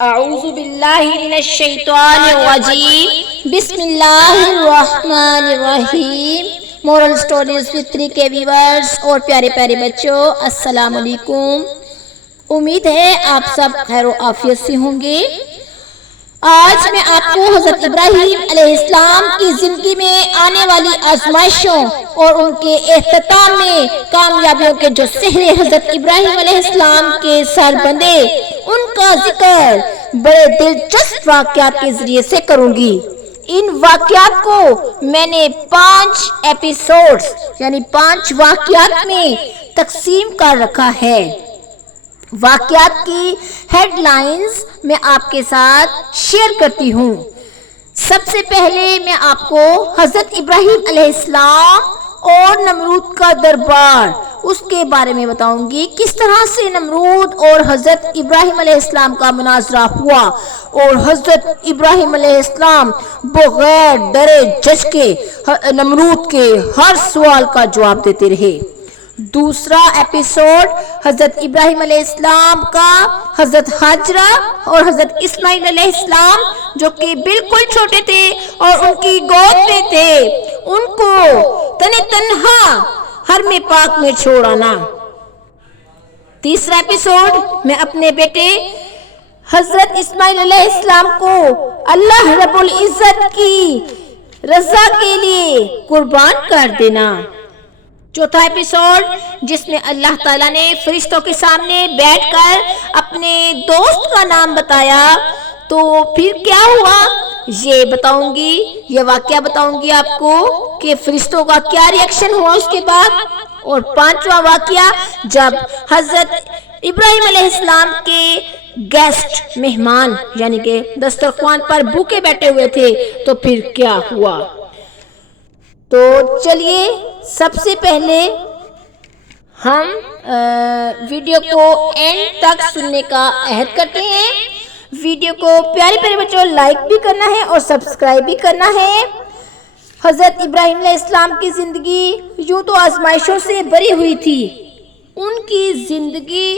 اعوذ باللہ من الشیطان الرجیم بسم اللہ الرحمن الرحیم۔ Moral stories with 3K viewers اور پیارے پیارے بچوں، السلام علیکم۔ امید ہے آپ سب خیر و عافیت سے ہوں گے۔ آج میں آپ کو حضرت ابراہیم علیہ السلام کی زندگی میں آنے والی آزمائشوں اور ان کے اختتام میں کامیابیوں کے جو سہرے حضرت ابراہیم علیہ السلام کے سر بندے، ان کا ذکر بڑے دلچسپ واقعات کے ذریعے سے کروں گی۔ ان واقعات کو میں نے 5 ایپیسوڈز یعنی 5 واقعات میں تقسیم کر رکھا ہے۔ واقعات کی ہیڈ لائنز میں آپ کے ساتھ شیئر کرتی ہوں۔ سب سے پہلے میں آپ کو حضرت ابراہیم علیہ السلام اور نمرود کا دربار اس کے بارے میں بتاؤں گی، کس طرح سے نمرود اور حضرت ابراہیم علیہ السلام کا مناظرہ ہوا اور حضرت ابراہیم علیہ السلام بغیر ڈرے جھجکے نمرود کے ہر سوال کا جواب دیتے رہے۔ دوسرا ایپیسوڈ حضرت ابراہیم علیہ السلام کا حضرت ہاجرہ اور حضرت اسماعیل علیہ السلام جو کہ بالکل چھوٹے تھے اور ان کی گود میں تھے، ان کو تنہا حرم پاک میں چھوڑ آنا۔ تیسرا ایپیسوڈ میں اپنے بیٹے حضرت اسماعیل علیہ السلام کو اللہ رب العزت کی رضا کے لیے قربان کر دینا۔ چوتھا ایپیسوڈ جس میں اللہ تعالیٰ نے فرشتوں کے سامنے بیٹھ کر اپنے دوست کا نام بتایا، تو پھر کیا ہوا یہ بتاؤں گی، یہ واقعہ بتاؤں گی آپ کو کہ فرشتوں کا کیا ریئیکشن ہوا اس کے بعد۔ اور 5واں واقعہ جب حضرت ابراہیم علیہ السلام کے گیسٹ مہمان یعنی کہ دسترخوان پر بھوکے بیٹھے ہوئے تھے، تو پھر کیا ہوا۔ تو چلیے سب سے پہلے ہم ویڈیو کو اینڈ تک سننے کا عہد کرتے ہیں۔ ویڈیو کو پیارے پیارے بچوں لائک بھی کرنا ہے اور سبسکرائب بھی کرنا ہے۔ حضرت ابراہیم علیہ السلام کی زندگی یوں تو آزمائشوں سے بری ہوئی تھی، ان کی زندگی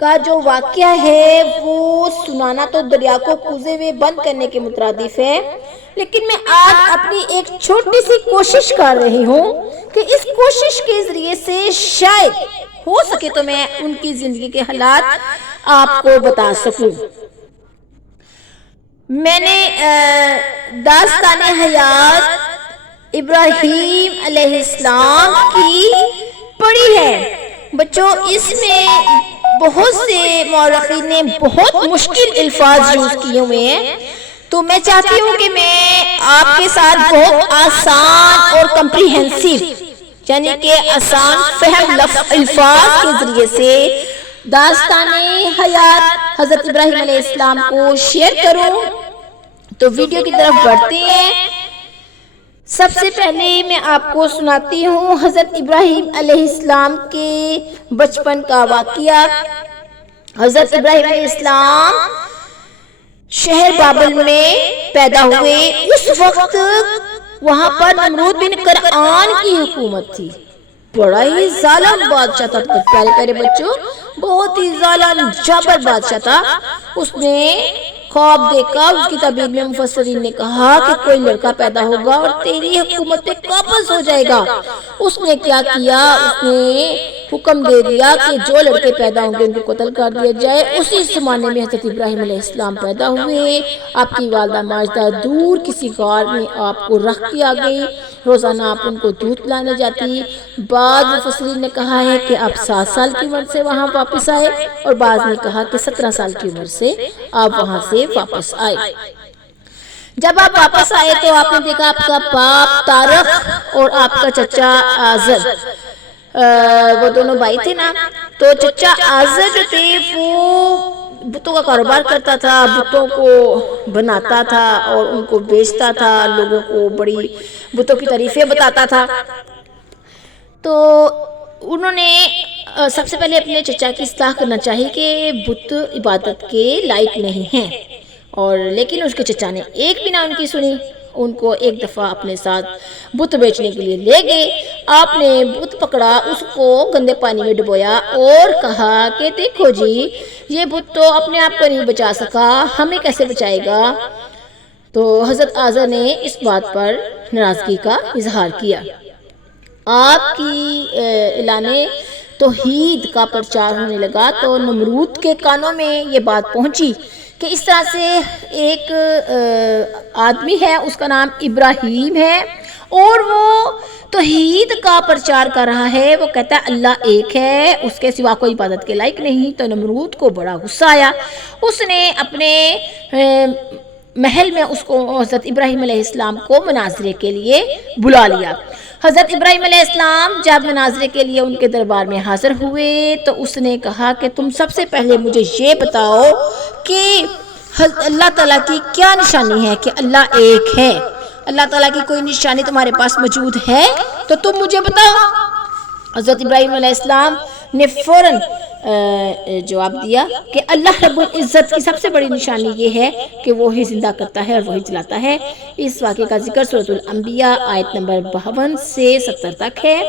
کا جو واقعہ ہے وہ سنانا تو دریا کو کوزے میں بند کرنے کے مترادف ہے، لیکن میں آج اپنی ایک چھوٹی سی کوشش کر رہی ہوں کہ اس کوشش کے ذریعے سے شاید ہو سکے تو میں ان کی زندگی کے حالات آپ کو بتا سکوں۔ میں نے داستان حیات ابراہیم علیہ السلام کی پڑھی ہے بچوں۔ اس میں بہت سے مورخین نے بہت مشکل الفاظ یوز کیے ہوئے ہیں، تو میں چاہتی ہوں کہ میں آپ کے ساتھ بہت آسان اور کمپریہنسو یعنی کہ آسان فہم الفاظ کے ذریعے سے داستان حیات حضرت ابراہیم علیہ السلام کو شیئر کروں۔ تو ویڈیو کی طرف بڑھتے ہیں۔ سب سے پہلے میں آپ کو سناتی ہوں حضرت ابراہیم علیہ السلام کے بچپن کا واقعہ۔ حضرت ابراہیم علیہ السلام شہر بابل میں پیدا ہوئے۔ اس وقت وہاں پر نمرود بن کنعان کی حکومت تھی، بڑا ہی ظالم بادشاہ تھا پیارے پیارے بچوں، بہت ہی ظالم جابر بادشاہ تھا۔ اس نے خواب دیکھا، اس کی تعبیر میں مفسرین نے کہا کہ کوئی لڑکا پیدا ہوگا اور تیری حکومت پہ قابض ہو جائے گا۔ اس نے کیا کیا، اس نے حکم دے دیا کہ جو لڑکے پیدا ہوں گے ان کو قتل کر دیا جائے۔ اسی زمانے میں حضرت ابراہیم علیہ السلام پیدا ہوئے۔ آپ کی والدہ ماجدہ دور کسی غار میں آپ کو رکھ کے آ گئی، روزانہ آپ ان کو دودھ پلانے جاتی۔ بعض مفسرین نے کہا ہے کہ آپ 7 سال کی عمر سے وہاں واپس آئے، اور بعض نے کہا کہ 17 سال کی عمر سے آپ وہاں سے واپس آئے۔ جب آپ واپس آئے تو آپ نے دیکھا آپ کا باپ تارخ اور آپ کا چچا آزر، وہ دونوں بھائی تھے نا، تو چچا آزر جو تھے وہ بتوں کا کاروبار کرتا تھا، بتوں کو بناتا تھا اور ان کو بیچتا تھا، لوگوں کو بڑی بتوں کی تعریفیں بتاتا تھا۔ تو انہوں نے سب سے پہلے اپنے چچا کی اصلاح کرنا چاہیے کہ بت عبادت کے لائق نہیں ہیں، اور لیکن اس کے چچا نے ایک بھی نہ ان کی سنی۔ ان کو ایک دفعہ اپنے ساتھ بت بیچنے کے لیے لے گئے۔ آپ نے بت پکڑا، اس کو گندے پانی میں ڈبویا اور کہا کہ دیکھو جی یہ بت تو اپنے آپ کو نہیں بچا سکا، ہمیں کیسے بچائے گا؟ تو حضرت آزر نے اس بات پر ناراضگی کا اظہار کیا۔ آپ کی اعلان توحید کا پرچار ہونے لگا تو نمرود کے کانوں میں یہ بات پہنچی کہ اس طرح سے ایک آدمی ہے، اس کا نام ابراہیم ہے اور وہ توحید کا پرچار کر رہا ہے، وہ کہتا ہے اللہ ایک ہے، اس کے سوا کوئی عبادت کے لائق نہیں۔ تو نمرود کو بڑا غصہ آیا، اس نے اپنے محل میں اس کو حضرت ابراہیم علیہ السلام کو مناظرے کے لیے بلا لیا۔ حضرت ابراہیم علیہ السلام جب مناظرے کے لیے ان کے دربار میں حاضر ہوئے تو اس نے کہا کہ تم سب سے پہلے مجھے یہ بتاؤ کہ اللہ تعالیٰ کی کیا نشانی ہے کہ اللہ ایک ہے؟ اللہ تعالیٰ کی کوئی نشانی تمہارے پاس موجود ہے تو تم مجھے بتاؤ۔ حضرت ابراہیم علیہ السلام نے فوراً جواب دیا کہ اللہ رب العزت کی سب سے بڑی نشانی یہ ہے کہ وہی زندہ کرتا ہے اور وہی جلاتا ہے۔ اس واقعے کا ذکر سورۃ الانبیاء آیت نمبر 52 سے 70 تک ہے۔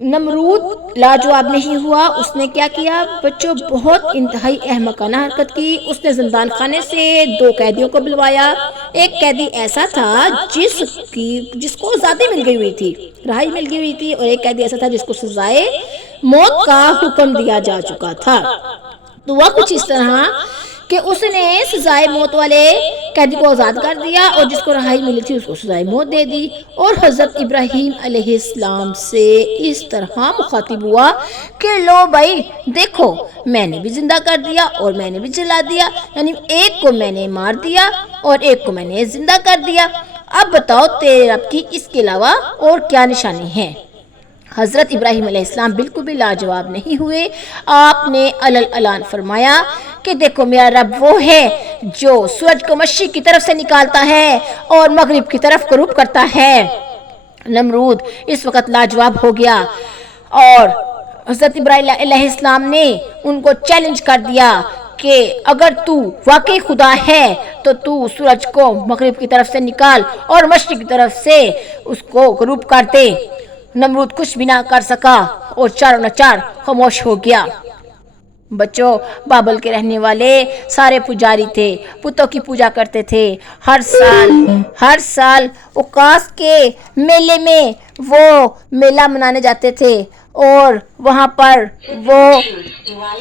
نمرود لاجواب نہیں ہوا، اس نے کیا کیا بچوں؟ بہت انتہائی احمقانہ حرکت کی۔ اس نے زندان خانے سے 2 قیدیوں کو بلوایا۔ ایک قیدی ایسا تھا جس کو آزادی مل گئی ہوئی تھی، رہائی مل گئی ہوئی تھی، اور ایک قیدی ایسا تھا جس کو سزائے موت کا حکم دیا جا چکا تھا۔ تو وہ کچھ اس طرح کہ اس نے سزائے موت والے قیدی کو آزاد کر دیا اور جس کو رہائی ملی تھی اس کو سزائے موت دے دی، اور حضرت ابراہیم علیہ السلام سے اس طرح مخاطب ہوا کہ لو بھائی دیکھو میں نے بھی زندہ کر دیا اور میں نے بھی جلا دیا، یعنی ایک کو میں نے مار دیا اور ایک کو میں نے زندہ کر دیا، اب بتاؤ تیرے رب کی اس کے علاوہ اور کیا نشانی ہے؟ حضرت ابراہیم علیہ السلام بالکل بھی لاجواب نہیں ہوئے۔ آپ نے اعلان فرمایا کہ دیکھو میرا رب وہ ہے جو سورج کو مشرق کی طرف سے نکالتا ہے اور مغرب کی طرف غروب کرتا ہے۔ نمرود اس وقت لاجواب ہو گیا اور حضرت ابراہیم علیہ السلام نے ان کو چیلنج کر دیا کہ اگر تو واقعی خدا ہے تو سورج کو مغرب کی طرف سے نکال اور مشرق کی طرف سے اس کو غروب کر دے۔ نمرود کچھ بھی نہ کر سکا اور چاروں ناچار خاموش ہو گیا۔ بچوں، بابل کے رہنے والے سارے پجاری تھے، بتوں کی پوجا کرتے تھے۔ ہر سال اوقاس کے میلے میں وہ میلہ منانے جاتے تھے اور وہاں پر وہ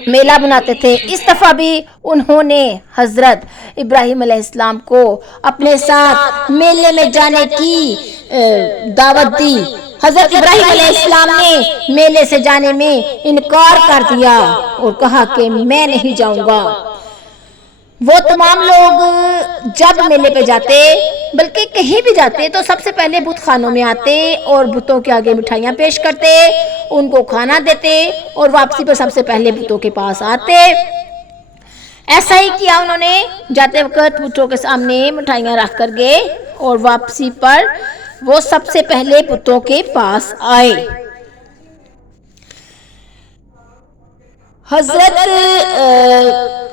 میلہ مناتے تھے۔ اس دفعہ بھی انہوں نے حضرت ابراہیم علیہ السلام کو اپنے ساتھ میلے میں جانے کی دعوت دی۔ حضرت ابراہیم علیہ السلام نے میلے سے جانے میں انکار کر دیا اور کہا کہ میں نہیں جاؤں گا۔ وہ تمام لوگ جب میلے پہ جاتے بلکہ کہیں بھی جاتے تو سب سے پہلے بت خانوں میں آتے اور بتوں کے آگے مٹھائیاں پیش کرتے، ان کو کھانا دیتے اور واپسی پر سب سے پہلے بتوں کے پاس آتے۔ ایسا ہی کیا انہوں نے، جاتے وقت بتوں کے سامنے مٹھائیاں رکھ کر گئے اور واپسی پر وہ سب سے پہلے بتوں کے پاس آئے۔ حضرت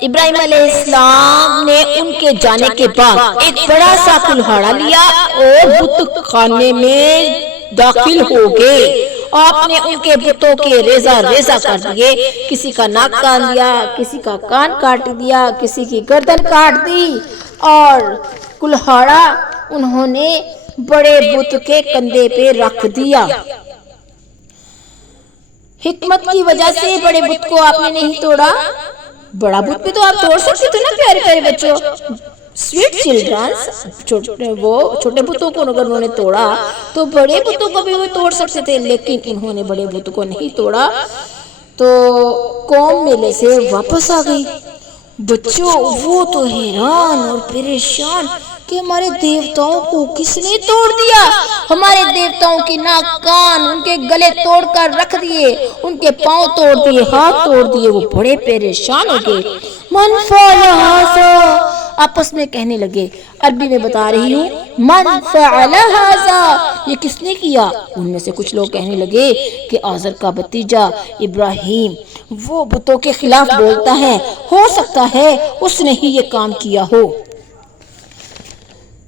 ابراہیم علیہ السلام نے ان کے جانے کے بعد ایک بڑا سا کلہاڑا لیا اور بت خانے میں داخل ہو گئے۔ آپ نے ان کے بتوں کے ریزہ کر دیے، کسی کا ناک کاٹ دیا، کسی کا کان کاٹ دیا، کسی کی گردن کاٹ دی، اور کلہاڑا انہوں نے بڑے بت کے کندھے پہ رکھ دیا۔ حکمت کی وجہ سے بڑے بت کو آپ نے نہیں توڑا، بڑا بت بھی تو آپ توڑ سکتے تھے نا پیارے پیارے بچوں۔ سویٹ چلڈرنز، وہ چھوٹے بتوں کو اگر انہوں نے توڑا تو بڑے بتوں کو بھی وہ توڑ سکتے تھے، لیکن انہوں نے بڑے بت کو نہیں توڑا۔ تو قوم میلے سے واپس آ گئی۔ بچوں وہ تو حیران اور پریشان کہ ہمارے دیوتاؤں کو کس نے توڑ دیا، ہمارے دیوتاؤں کی ناک کان ان کے گلے توڑ کر رکھ دیے، ان کے پاؤں توڑ دیے، ہاتھ توڑ دیے۔ وہ بڑے پریشان ہو گئے۔ من فعل ھذا، آپس میں کہنے لگے، عربی میں بتا رہی ہوں، من فعل ھذا، یہ کس نے کیا؟ ان میں سے کچھ لوگ کہنے لگے کہ آزر کا بھتیجا ابراہیم وہ بتوں کے خلاف بولتا ہے، ہو سکتا ہے اس نے ہی یہ کام کیا ہو۔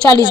40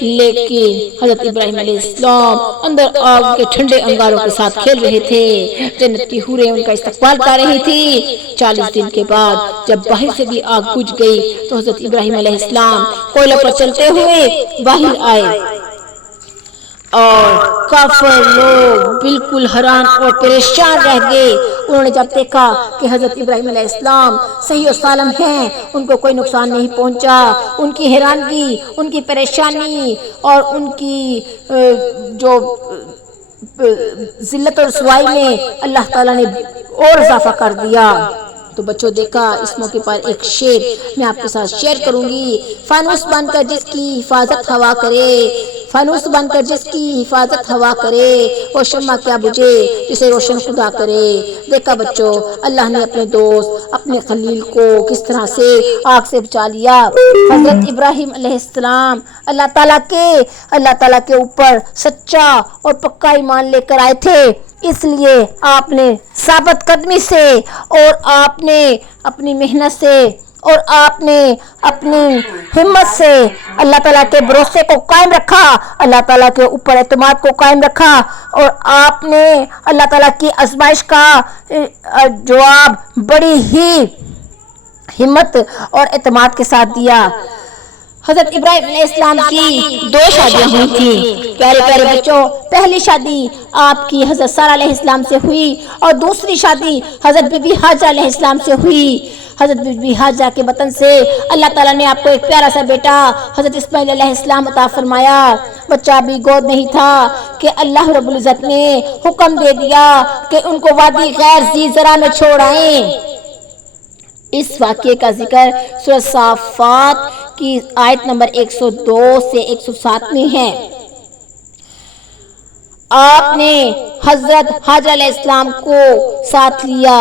لیکن حضرت ابراہیم علیہ السلام اندر آگ کے ٹھنڈے انگاروں کے ساتھ کھیل رہے تھے، جنت کی حوریں ان کا استقبال کر رہی تھی۔ 40 دن کے بعد جب باہر سے بھی آگ بجھ گئی تو حضرت ابراہیم علیہ السلام کوئلہ پر چلتے ہوئے باہر آئے اور کافر لوگ بالکل حیران اور پریشان رہ گئے۔ انہوں نے جب دیکھا کہ حضرت ابراہیم علیہ السلام صحیح و سالم ہیں، ان کو کوئی نقصان نہیں پہنچا، ان کی حیرانگی، ان کی پریشانی اور ان کی جو ذلت اور رسوائی میں اللہ تعالیٰ نے اور اضافہ کر دیا۔ تو بچوں دیکھا اس موقع پر ایک شعر میں آپ کے ساتھ شیئر کروں گی۔ فانوس بن کر جس کی حفاظت ہوا کرے، فانوس بن کر جس کی حفاظت ہوا کرے، وہ شمع کیا بجھے جسے روشن خدا کرے۔ دیکھا بچوں اللہ نے اپنے دوست اپنے خلیل کو کس طرح سے آگ سے بچا لیا۔ حضرت ابراہیم علیہ السلام اللہ تعالیٰ کے اوپر سچا اور پکا ایمان لے کر آئے تھے، اس لیے آپ نے ثابت قدمی سے اور آپ نے اپنی محنت سے اور آپ نے اپنی ہمت سے اللہ تعالیٰ کے بھروسے کو قائم رکھا، اللہ تعالیٰ کے اوپر اعتماد کو قائم رکھا اور آپ نے اللہ تعالیٰ کی آزمائش کا جواب بڑی ہی ہمت اور اعتماد کے ساتھ دیا۔ حضرت ابراہیم علیہ السلام کی 2 شادیاں ہوئی تھیں پیارے پیارے بچوں۔ پہلی شادی آپ کی حضرت سارہ علیہ السلام سے ہوئی اور دوسری شادی حضرت بی بی حاجرہ علیہ السلام سے ہوئی۔ حضرت بی بی حاجرہ کے بطن سے اللہ تعالیٰ نے آپ کو ایک پیارا سا بیٹا حضرت اسماعیل علیہ السلام عطا فرمایا۔ بچہ ابھی گود نہیں تھا کہ اللہ رب العزت نے حکم دے دیا کہ ان کو وادی غیر ذی زرع میں چھوڑ آئیں۔ اس واقعے کا ذکر سورہ صافات کی آیت نمبر 102 سے 107 میں ہے۔ آپ نے حضرت حاجرہ علیہ السلام کو ساتھ لیا۔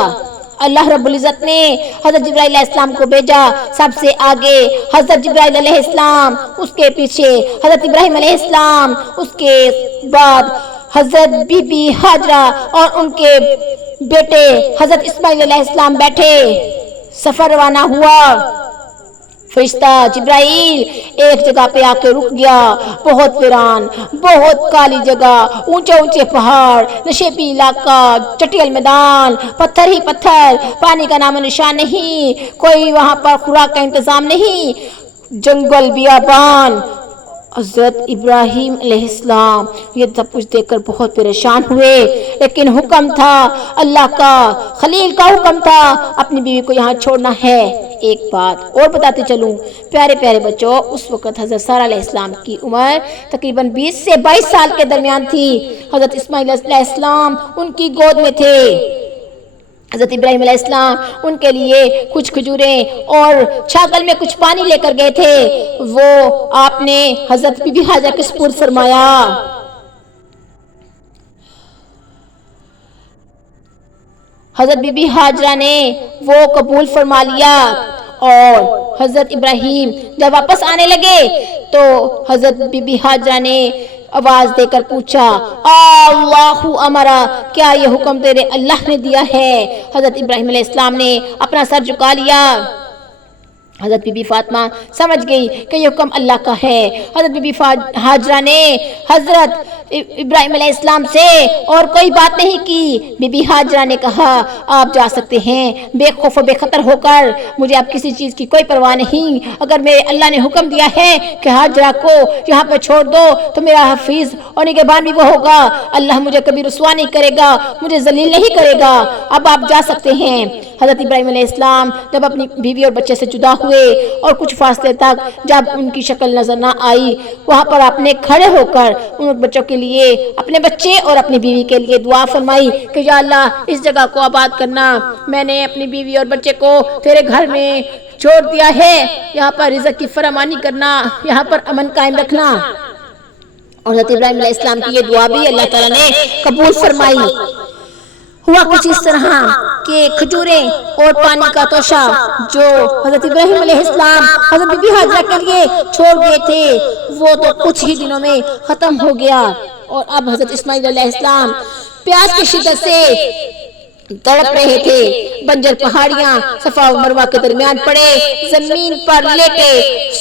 اللہ رب العزت نے حضرت جبرائیل علیہ السلام کو بھیجا، سب سے آگے حضرت جبرائیل علیہ السلام، اس کے پیچھے حضرت ابراہیم علیہ السلام، اس کے بعد حضرت بی بی حاجرہ اور ان کے بیٹے حضرت اسماعیل علیہ السلام بیٹھے۔ سفر روانہ ہوا۔ فرشتہ جبرائیل ایک جگہ پہ آ کے رک گیا، بہت ویران، بہت کالی جگہ، اونچے اونچے پہاڑ، نشیبی علاقہ، چٹیل میدان، پتھر ہی پتھر، پانی کا نام و نشان نہیں، کوئی وہاں پر خوراک کا انتظام نہیں، جنگل بیابان۔ حضرت ابراہیم علیہ السلام یہ سب کچھ دیکھ کر بہت پریشان ہوئے، لیکن حکم تھا اللہ کا، خلیل کا حکم تھا اپنی بیوی کو یہاں چھوڑنا ہے۔ ایک بات اور بتاتے چلوں پیارے پیارے بچوں، اس وقت حضرت سارہ علیہ السلام کی عمر تقریباً 20 سے 22 سال کے درمیان تھی۔ حضرت اسماعیل علیہ السلام ان کی گود میں تھے۔ حضرت ابراہیم علیہ السلام ان کے لیے کچھ کھجوریں اور چھاگل میں کچھ پانی لے کر گئے تھے، وہ آپ نے حضرت بی بی حاجرہ کے سپرد فرمایا۔ حضرت بی بی حاجرہ نے وہ قبول فرما لیا اور حضرت ابراہیم جب واپس آنے لگے تو حضرت بی بی حاجرہ نے آواز دے کر پوچھا، اللہ امرا، کیا یہ حکم تیرے اللہ نے دیا ہے؟ حضرت ابراہیم علیہ السلام نے اپنا سر جھکا لیا۔ حضرت بی بی فاطمہ سمجھ گئی کہ یہ حکم اللہ کا ہے۔ حضرت بی بی حاجرہ نے حضرت ابراہیم علیہ السلام سے اور کوئی بات نہیں کی۔ بی بی حاجرہ نے کہا، آپ جا سکتے ہیں بے خوف و بے خطر ہو کر، مجھے اب کسی چیز کی کوئی پرواہ نہیں۔ اگر میرے اللہ نے حکم دیا ہے کہ حاجرہ کو یہاں پہ چھوڑ دو تو میرا حفیظ اور نگہبان بھی وہ ہوگا، اللہ مجھے کبھی رسوا نہیں کرے گا، مجھے ذلیل نہیں کرے گا، اب آپ جا سکتے ہیں۔ حضرت ابراہیم علیہ السلام جب اپنی بیوی اور بچے سے جدا ہوئے اور کچھ فاصلے تک جب ان کی شکل نظر نہ آئی، وہاں پر آپ نے کھڑے ہو کر ان بچوں کے لیے، اپنے بچے اور اپنی بیوی کے لیے دعا فرمائی کہ یا اللہ اس جگہ کو آباد کرنا، میں نے اپنی بیوی اور بچے کو تیرے گھر میں چھوڑ دیا ہے، یہاں پر رزق کی فراوانی کرنا، یہاں پر امن قائم رکھنا۔ اور حضرت ابراہیم علیہ السلام کی یہ دعا بھی اللہ تعالیٰ نے قبول فرمائی۔ ہوا کچھ اس طرح کہ کھجوریں اور پانی کا توشہ جو حضرت ابراہیم علیہ السلام حضرت بی بی حاجرہ کے لیے چھوڑ گئے تھے، وہ تو کچھ ہی دنوں میں ختم ہو گیا۔ اور اب حضرت اسماعیل علیہ السلام پیاس کی شدت سے تڑپ رہے تھے۔ بنجر پہاڑیاں صفا و مروہ کے درمیان پڑے، زمین پر لیٹے،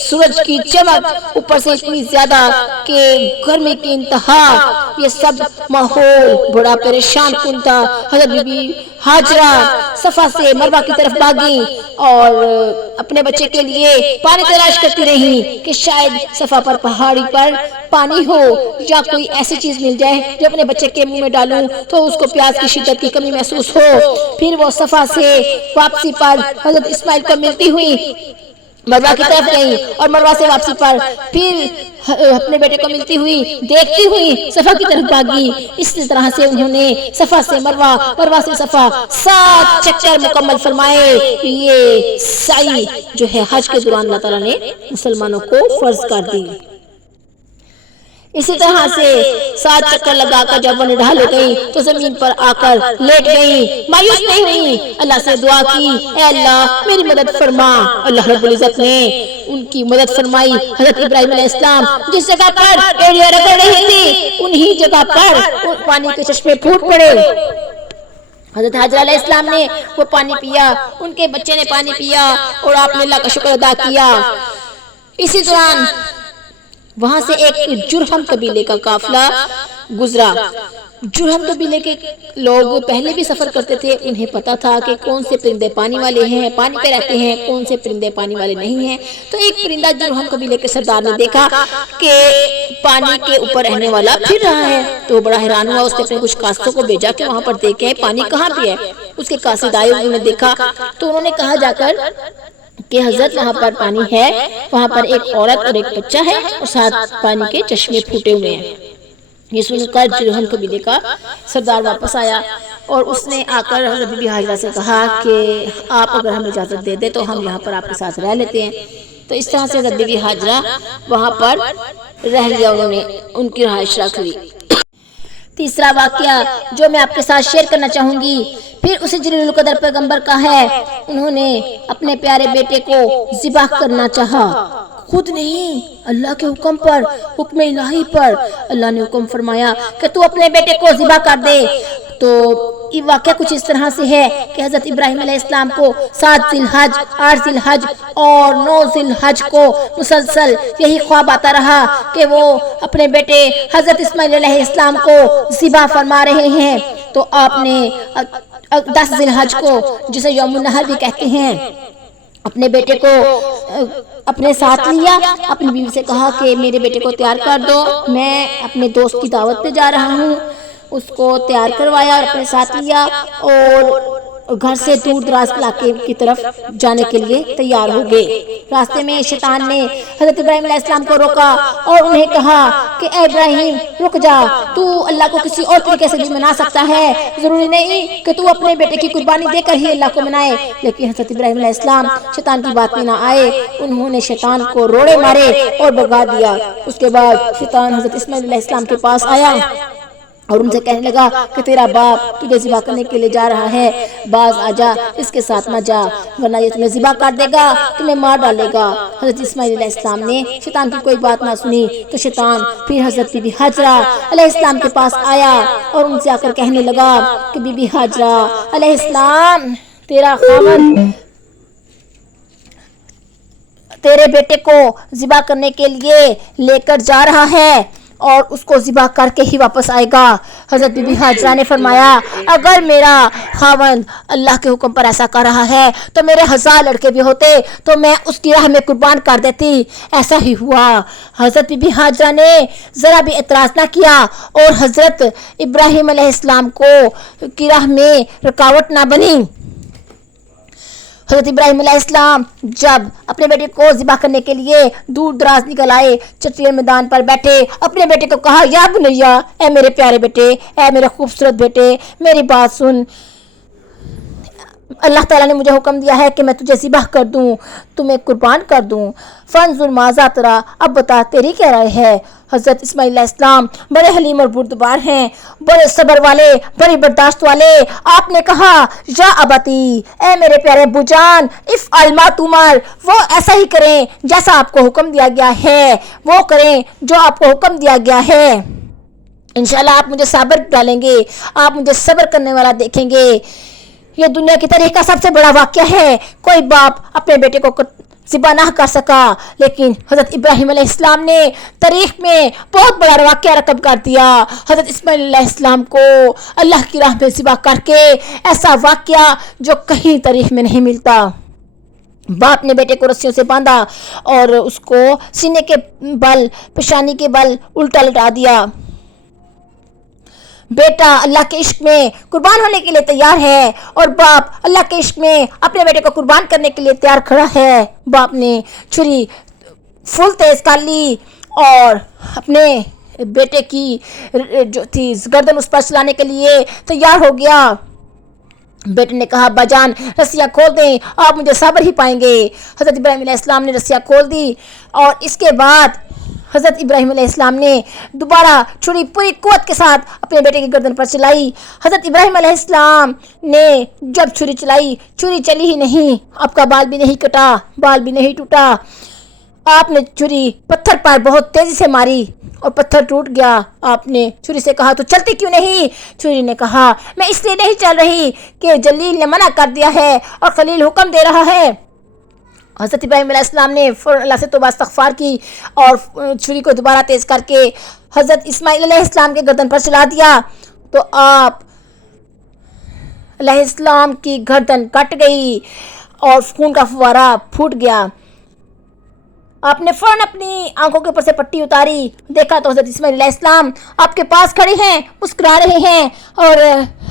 سورج کی چمک اوپر سے اتنی زیادہ کہ گرمی کی انتہا، یہ سب ماحول بڑا پریشان کن تھا۔ حضرت بی بی ہاجرہ صفا سے مروہ کی طرف بھاگی اور اپنے بچے کے لیے پانی تلاش کرتی رہی کہ شاید صفا پر پہاڑی پر پانی ہو یا کوئی ایسی چیز مل جائے جو اپنے بچے کے منہ میں ڈالوں تو اس کو پیاس کی شدت کی کمی محسوس ہو۔ پھر وہ صفا سے واپسی پر حضرت اسماعیل کو ملتی ہوئی مروہ کی طرف گئی اور مروہ سے واپسی پر پھر اپنے بیٹے کو ملتی ہوئی دیکھتی ہوئی صفا کی طرف بھاگی۔ اس طرح سے انہوں نے صفا سے مروہ، مروہ سے صفا 7 چکر مکمل فرمائے۔ یہ سعی جو ہے حج کے دوران اللہ تعالیٰ نے مسلمانوں کو فرض کر دی۔ اسی طرح سے 7 چکر لگا کر جب وہ نڈھال ہو گئی تو زمین پر آ کر لیٹ گئی، مایوس نہیں ہوئی، اللہ سے دعا کی، اے اللہ میری مدد فرما۔ اللہ رب العزت نے ان کی مدد فرمائی۔ حضرت ابراہیم علیہ السلام جس جگہ پر ایڑیاں رگڑ رہی تھی انہی جگہ پر پانی کے چشمے پھوٹ پڑے۔ حضرت حاجرہ علیہ السلام نے وہ پانی پیا، ان کے بچے نے پانی پیا اور آپ نے اللہ کا شکر ادا کیا۔ اسی دوران وہاں سے ایک جرہم قبیلے کا قافلہ گزرا۔ جرہم قبیلے کے لوگ پہلے بھی سفر کرتے تھے، انہیں پتا تھا کہ کون سے پرندے پانی والے ہیں، پانی پہ رہتے ہیں، کون سے پرندے پانی والے نہیں ہیں۔ تو ایک پرندہ جرہم قبیلے کے سردار نے دیکھا کہ پانی کے اوپر رہنے والا پھر رہا ہے تو بڑا حیران ہوا۔ اس نے اپنے کچھ قاصدوں کو بھیجا کہ وہاں پر دیکھیں پانی کہاں پہ ہے۔ اس کے قاصد آئے، انہوں نے دیکھا تو انہوں نے کہا جا کر کہ حضرت وہاں پر پانی ہے، وہاں پر ایک عورت اور ایک بچہ ہے اور 7 پانی کے چشمے پھوٹے ہوئے ہیں۔ یہ سن کر جرہم قبیلے کا سردار واپس آیا اور اس نے آ کر حضرت بی بی ہاجرہ سے کہا کہ آپ اگر ہمیں اجازت دے دیں تو ہم یہاں پر آپ کے ساتھ رہ لیتے ہیں۔ تو اس طرح سے حضرت بی بی ہاجرہ وہاں پر رہ لیا، انہوں نے ان کی رہائش رکھ لی۔ تیسرا واقعہ جو میں آپ کے ساتھ شیئر کرنا چاہوں گی پھر اسی جلیل القدر پیغمبر کا ہے۔ انہوں نے اپنے پیارے بیٹے کو ذبح کرنا چاہا، خود نہیں، اللہ کے حکم پر، حکم الہی پر۔ اللہ نے حکم فرمایا کہ تو اپنے بیٹے کو ذبح کر دے۔ تو یہ واقعہ کچھ اس طرح سے ہے کہ حضرت ابراہیم علیہ السلام کو 7 ذی الحج، 8 ذی الحج اور 9 ذی الحج کو مسلسل یہی خواب آتا رہا کہ وہ اپنے بیٹے حضرت اسماعیل علیہ السلام کو ذبح فرما رہے ہیں۔ تو آپ نے 10 ذی الحج کو، جسے یوم النحر بھی کہتے ہیں، اپنے بیٹے کو اپنے ساتھ لیا، اپنی بیوی سے کہا کہ میرے بیٹے کو تیار کر دو، میں اپنے دوست کی دعوت پہ جا رہا ہوں۔ اس کو تیار کروایا اور اپنے ساتھ لیا اور گھر سے دور دراز علاقے کی طرف جانے کے لیے تیار ہو گئے۔ راستے میں شیطان نے حضرت ابراہیم علیہ السلام کو روکا اور انہیں کہا کہ اے ابراہیم رک جا، تو اللہ کو کسی اور طریقے سے بھی منا سکتا ہے، ضروری نہیں کہ تو اپنے بیٹے کی قربانی دے کر ہی اللہ کو منائے۔ لیکن حضرت ابراہیم علیہ السلام شیطان کی بات میں نہ آئے، انہوں نے شیطان کو روڑے مارے اور بھگا دیا۔ اس کے بعد شیطان حضرت اسماعیل علیہ السلام کے پاس آیا اور ان سے کہنے لگا کہ تیرا باپ تجھے ذبح کرنے کے لیے جا رہا ہے، باز آ جا، اس کے ساتھ نہ جا ورنہ یہ تمہیں ذبح کر دے گا، تمہیں مار ڈالے گا۔ حضرت اسماعیل علیہ السلام نے شیطان کی کوئی بات نہ سنی تو شیطان پھر حضرت بی بی ہاجرہ علیہ السلام کے پاس آیا اور ان سے آ کر کہنے لگا کہ بی بی ہاجرہ علیہ السلام، تیرا خاوند تیرے بیٹے کو ذبح کرنے کے لیے لے کر جا رہا ہے اور اس کو ذبح کر کے ہی واپس آئے گا۔ حضرت بی بی ہاجرہ نے فرمایا اگر میرا خاوند اللہ کے حکم پر ایسا کر رہا ہے تو میرے 1000 لڑکے بھی ہوتے تو میں اس کی راہ میں قربان کر دیتی۔ ایسا ہی ہوا۔ حضرت بی بی ہاجرہ نے ذرا بھی اعتراض نہ کیا اور حضرت ابراہیم علیہ السلام کی راہ میں رکاوٹ نہ بنی۔ حضرت ابراہیم علیہ السلام جب اپنے بیٹے کو ذبح کرنے کے لیے دور دراز نکل آئے، چٹیل میدان پر بیٹھے، اپنے بیٹے کو کہا یا بنیا، اے میرے پیارے بیٹے، اے میرے خوبصورت بیٹے، میری بات سن، اللہ تعالیٰ نے مجھے حکم دیا ہے کہ میں تجھے ذبح کر دوں، تمہیں قربان کر دوں۔ فانظر ماذا تری، اب بتا تیری کیا رائے ہے۔ حضرت اسماعیل علیہ السلام بڑے حلیم اور بردبار ہیں، بڑے صبر والے، بڑی برداشت والے۔ آپ نے کہا یا ابتی، اے میرے پیارے ابو جان، افعل ما تؤمر، وہ ایسا ہی کریں جیسا آپ کو حکم دیا گیا ہے، وہ کریں جو آپ کو حکم دیا گیا ہے۔ انشاءاللہ آپ مجھے صبر ڈالیں گے، آپ مجھے صبر کرنے والا دیکھیں گے۔ یہ دنیا کی تاریخ کا سب سے بڑا واقعہ ہے. کوئی باپ اپنے بیٹے کو ذبح نہ کر سکا، لیکن حضرت ابراہیم علیہ السلام نے تاریخ میں بہت بڑا واقعہ رقم کر دیا. حضرت اسماعیل علیہ السلام کو اللہ کی راہ میں ذبح کر کے ایسا واقعہ جو کہیں تاریخ میں نہیں ملتا. باپ نے بیٹے کو رسیوں سے باندھا اور اس کو سینے کے بل، پیشانی کے بل الٹا لٹا دیا. بیٹا اللہ کے عشق میں قربان ہونے کے لیے تیار ہے اور باپ اللہ کے عشق میں اپنے بیٹے کو قربان کرنے کے لیے تیار کھڑا ہے. باپ نے چھری فل تیز کر لی اور اپنے بیٹے کی جو تھی گردن اس پر چلانے کے لیے تیار ہو گیا. بیٹے نے کہا باجان رسیاں کھول دیں، آپ مجھے صبر ہی پائیں گے. حضرت ابراہیم علیہ السلام نے رسیاں کھول دی اور اس کے بعد حضرت ابراہیم علیہ السلام نے دوبارہ چھری پوری قوت کے ساتھ اپنے بیٹے کی گردن پر چلائی. حضرت ابراہیم علیہ السلام نے جب چھری چلائی، چھری چلی ہی نہیں، آپ کا بال بھی نہیں کٹا، بال بھی نہیں ٹوٹا. آپ نے چھری پتھر پر بہت تیزی سے ماری اور پتھر ٹوٹ گیا. آپ نے چھری سے کہا تو چلتی کیوں نہیں؟ چھری نے کہا میں اس لیے نہیں چل رہی کہ جلیل نے منع کر دیا ہے اور خلیل حکم دے رہا ہے. حضرت ابراہیم علیہ السلام نے فوراً اللہ سے توبہ استغفار کی اور چھری کو دوبارہ تیز کر کے حضرت اسماعیل علیہ السلام کے گردن پر چلا دیا تو آپ علیہ السلام کی گردن کٹ گئی اور خون کا فوارہ پھوٹ گیا. آپ نے فوراً اپنی آنکھوں کے اوپر سے پٹی اتاری، دیکھا تو حضرت اسماعیل علیہ السلام آپ کے پاس کھڑے ہیں، مسکرا رہے ہیں اور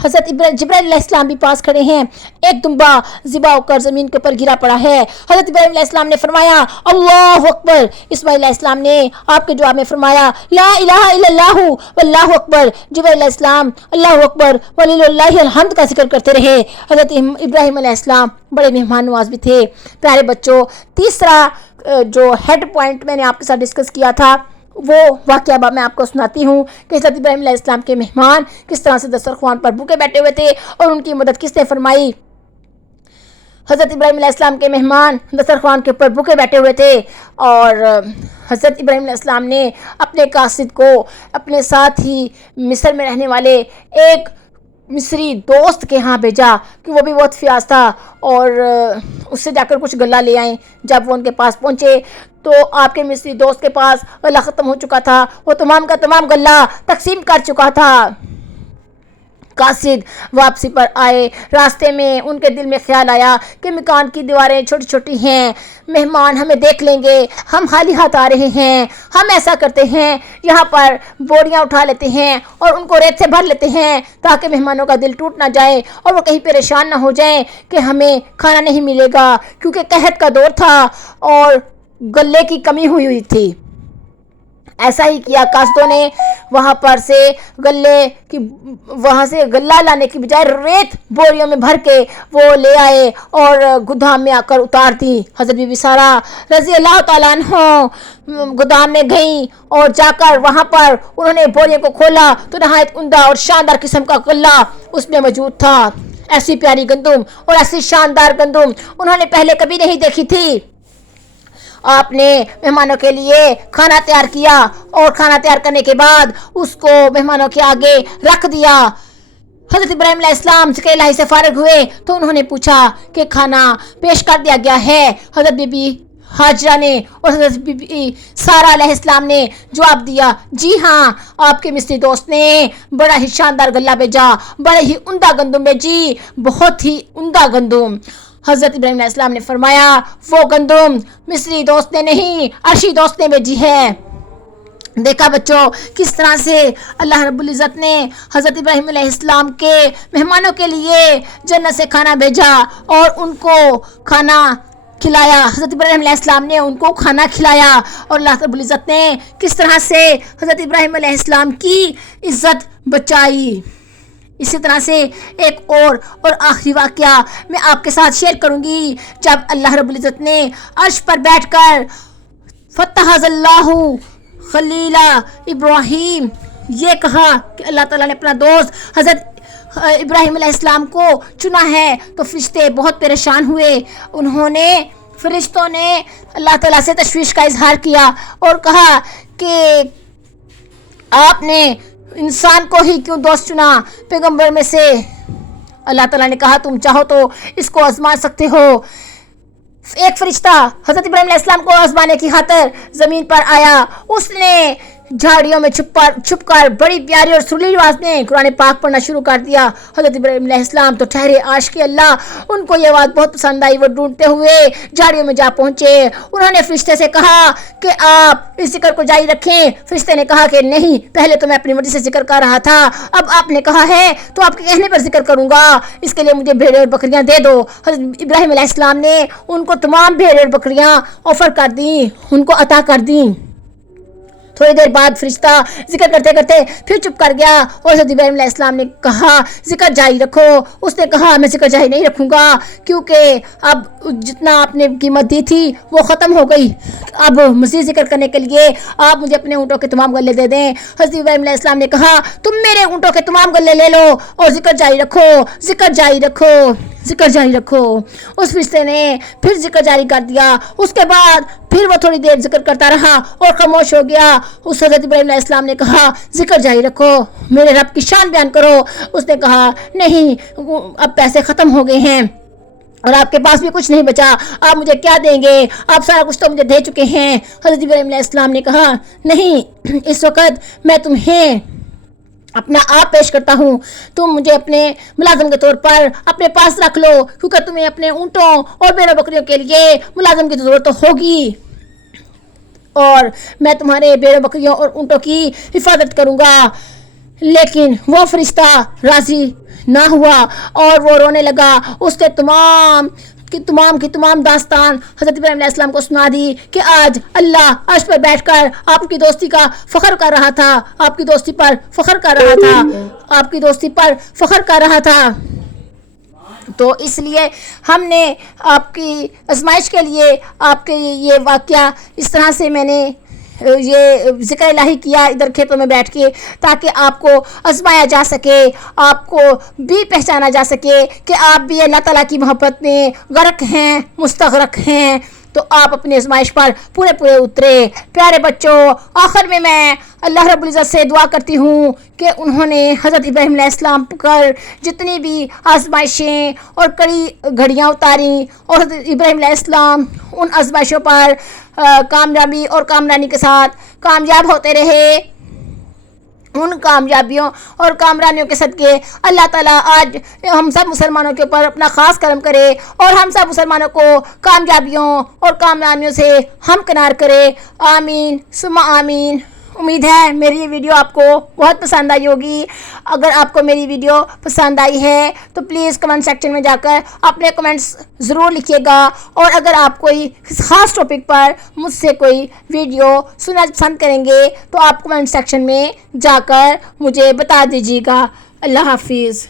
حضرت جبرائیل علیہ السلام بھی پاس کھڑے ہیں. ایک دمبا ذبح ہو کر زمین کے اوپر گرا پڑا ہے. حضرت ابراہیم علیہ السلام نے فرمایا اللہ اکبر. اسماعیل علیہ السلام نے آپ کے جواب میں فرمایا لا الہ الا اللہ واللہ اکبر. جبرائیل علیہ السلام اللہ اکبر وللہ الحمد کا ذکر کرتے رہے. حضرت ابراہیم علیہ السلام بڑے مہمان نواز بھی تھے. پیارے بچوں، تیسرا جو ہیڈ پوائنٹ میں نے آپ کے ساتھ ڈسکس کیا تھا وہ واقعہ میں آپ کو سناتی ہوں کہ حضرت ابراہیم علیہ السلام کے مہمان کس طرح سے دسترخوان پر بھوکے بیٹھے ہوئے تھے اور ان کی مدد کس نے فرمائی. حضرت ابراہیم علیہ السلام کے مہمان دسترخوان کے اوپر بھوکے بیٹھے ہوئے تھے اور حضرت ابراہیم علیہ السلام نے اپنے قاصد کو اپنے ساتھ ہی مصر میں رہنے والے ایک مصری دوست کے ہاں بھیجا کہ وہ بھی بہت فیاض تھا اور اس سے جا کر کچھ غلہ لے آئیں. جب وہ ان کے پاس پہنچے تو آپ کے مصری دوست کے پاس غلہ ختم ہو چکا تھا، وہ تمام کا تمام غلہ تقسیم کر چکا تھا. قاصد واپسی پر آئے، راستے میں ان کے دل میں خیال آیا کہ مکان کی دیواریں چھوٹی چھوٹی ہیں، مہمان ہمیں دیکھ لیں گے، ہم خالی ہاتھ آ رہے ہیں. ہم ایسا کرتے ہیں یہاں پر بوریاں اٹھا لیتے ہیں اور ان کو ریت سے بھر لیتے ہیں تاکہ مہمانوں کا دل ٹوٹ نہ جائے اور وہ کہیں پریشان نہ ہو جائیں کہ ہمیں کھانا نہیں ملے گا، کیونکہ قحط کا دور تھا اور غلے کی کمی ہوئی تھی. ایسا ہی کیا قاصدوں نے، وہاں سے غلہ لانے کی بجائے ریت بوریوں میں بھر کے وہ لے آئے اور گودام میں آ کر اتار دی. حضرت بی بی سارہ رضی اللہ تعالیٰ عنہ گودام میں گئیں اور جا کر وہاں پر انہوں نے بوریوں کو کھولا تو نہایت عمدہ اور شاندار قسم کا غلہ اس میں موجود تھا. ایسی پیاری گندم اور ایسی شاندار گندم انہوں نے پہلے کبھی نہیں دیکھی تھی. آپ نے مہمانوں کے لیے کھانا تیار کیا اور کھانا تیار کرنے کے بعد اس کو مہمانوں کے آگے رکھ دیا. حضرت ابراہیم علیہ السلام ذکر الہی سے فارغ ہوئے تو انہوں نے پوچھا کہ کھانا پیش کر دیا گیا ہے؟ حضرت بی بی ہاجرہ نے اور حضرت بی بی سارہ علیہ السلام نے جواب دیا جی ہاں، آپ کے مصری دوست نے بڑا ہی شاندار غلہ بھیجا، بڑے ہی عمدہ گندم بھیجی، بہت ہی عمدہ گندم. حضرت ابراہیم علیہ السلام نے فرمایا وہ گندم مصری دوست نے نہیں، عرشی دوست نے بھیجی ہے. دیکھا بچوں کس طرح سے اللہ رب العزت نے حضرت ابراہیم علیہ السلام کے مہمانوں کے لیے جنت سے کھانا بھیجا اور ان کو کھانا کھلایا. حضرت ابراہیم علیہ السلام نے ان کو کھانا کھلایا اور اللہ رب العزت نے کس طرح سے حضرت ابراہیم علیہ السلام کی عزت بچائی. اسی طرح سے ایک اور آخری واقعہ میں آپ کے ساتھ شیئر کروں گی. جب اللہ رب العزت نے عرش پر بیٹھ کر فتح اللہ خلیل ابراہیم یہ کہا کہ اللہ تعالیٰ نے اپنا دوست حضرت ابراہیم علیہ السلام کو چنا ہے تو فرشتے بہت پریشان ہوئے. فرشتوں نے اللہ تعالیٰ سے تشویش کا اظہار کیا اور کہا کہ آپ نے انسان کو ہی کیوں دوست چنا؟ پیغمبر میں سے اللہ تعالیٰ نے کہا تم چاہو تو اس کو آزما سکتے ہو۔ ایک فرشتہ حضرت ابراہیم علیہ السلام کو آزمانے کی خاطر زمین پر آیا۔ اس نے جھاڑیوں میں چھپ کر بڑی پیاری اور سریلی آواز میں قرآن پاک پڑھنا شروع کر دیا۔ حضرت ابراہیم علیہ السلام تو ٹھہرے عاشق اللہ، ان کو یہ آواز بہت پسند آئی۔ وہ ڈھونڈتے ہوئے جھاڑیوں میں جا پہنچے۔ انہوں نے فرشتے سے کہا کہ آپ اس ذکر کو جاری رکھیں۔ فرشتے نے کہا کہ نہیں، پہلے تو میں اپنی مرضی سے ذکر کر رہا تھا، اب آپ نے کہا ہے تو آپ کے کہنے پر ذکر کروں گا، اس کے لیے مجھے بھیڑیں اور بکریاں دے دو۔ حضرت ابراہیم علیہ السلام نے ان کو تمام بھیڑیں اور بکریاں آفر کر دیں، ان کو عطا کر دیں۔ تھوڑی دیر بعد فرشتہ ذکر کرتے کرتے پھر چپ کر گیا اور حضرت ابراہیم علیہ السلام نے کہا ذکر جاری رکھو۔ اس نے کہا میں ذکر جاری نہیں رکھوں گا، کیونکہ اب جتنا آپ نے قیمت دی تھی وہ ختم ہو گئی، اب مزید ذکر کرنے کے لیے آپ مجھے اپنے اونٹوں کے تمام گلے دے دیں۔ حضرت ابراہیم علیہ السلام نے کہا تم میرے اونٹوں کے تمام گلے لے لو اور ذکر جاری رکھو، ذکر جاری رکھو، ذکر جاری رکھو۔ اس فرشتے نے پھر ذکر جاری کر دیا۔ اس کے بعد پھر وہ تھوڑی دیر ذکر کرتا رہا اور خاموش ہو گیا۔ اس حضرت ابراہیم علیہ السلام نے کہا ذکر جاری رکھو، میرے رب کی شان بیان کرو۔ اس نے کہا نہیں، اب پیسے ختم ہو گئے ہیں اور آپ کے پاس بھی کچھ نہیں بچا، آپ مجھے کیا دیں گے؟ آپ سارا کچھ تو مجھے دے چکے ہیں۔ حضرت ابراہیم علیہ السلام نے کہا نہیں، اس وقت میں تمہیں اپنا آپ پیش کرتا ہوں، تم مجھے اپنے ملازم کے طور پر اپنے پاس رکھ لو، کیونکہ تمہیں اپنے اونٹوں اور بھیڑوں بکریوں کے لیے ملازم کی ضرورت تو ہوگی، اور میں تمہارے بھیڑوں بکریوں اور اونٹوں کی حفاظت کروں گا۔ لیکن وہ فرشتہ راضی نہ ہوا اور وہ رونے لگا۔ اس نے کی تمام داستان حضرت ابراہیم علیہ السلام کو سنا دی کہ آج اللہ عرش پر بیٹھ کر آپ کی دوستی کا فخر کر رہا تھا، آپ کی دوستی پر فخر کر رہا تھا، آپ کی دوستی پر فخر کر رہا تھا۔ تو اس لیے ہم نے آپ کی آزمائش کے لیے آپ کے یہ واقعہ اس طرح سے میں نے یہ ذکر الہی کیا ادھر کھیتوں میں بیٹھ کے، تاکہ آپ کو آزمایا جا سکے، آپ کو بھی پہچانا جا سکے کہ آپ بھی اللہ تعالیٰ کی محبت میں غرق ہیں، مستغرق ہیں، تو آپ اپنی آزمائش پر پورے اترے۔ پیارے بچوں، آخر میں اللہ رب العزت سے دعا کرتی ہوں کہ انہوں نے حضرت ابراہیم علیہ السلام پر جتنی بھی آزمائشیں اور کڑی گھڑیاں اتاریں، اور حضرت ابراہیم علیہ السلام ان آزمائشوں پر کامیابی اور کامرانی کے ساتھ کامیاب ہوتے رہے۔ ان کامیابیوں اور کامرانیوں کے صدقے اللہ تعالیٰ آج ہم سب مسلمانوں کے اوپر اپنا خاص کرم کرے اور ہم سب مسلمانوں کو کامیابیوں اور کامرانیوں سے ہمکنار کرے۔ آمین ثم آمین۔ امید ہے میری یہ ویڈیو آپ کو بہت پسند آئی ہوگی۔ اگر آپ کو میری ویڈیو پسند آئی ہے تو پلیز کمنٹ سیکشن میں جا کر اپنے کمنٹس ضرور لکھیے گا، اور اگر آپ کوئی خاص ٹاپک پر مجھ سے کوئی ویڈیو سننا پسند کریں گے تو آپ کمنٹ سیکشن میں جا کر مجھے بتا دیجیے گا۔ اللہ حافظ۔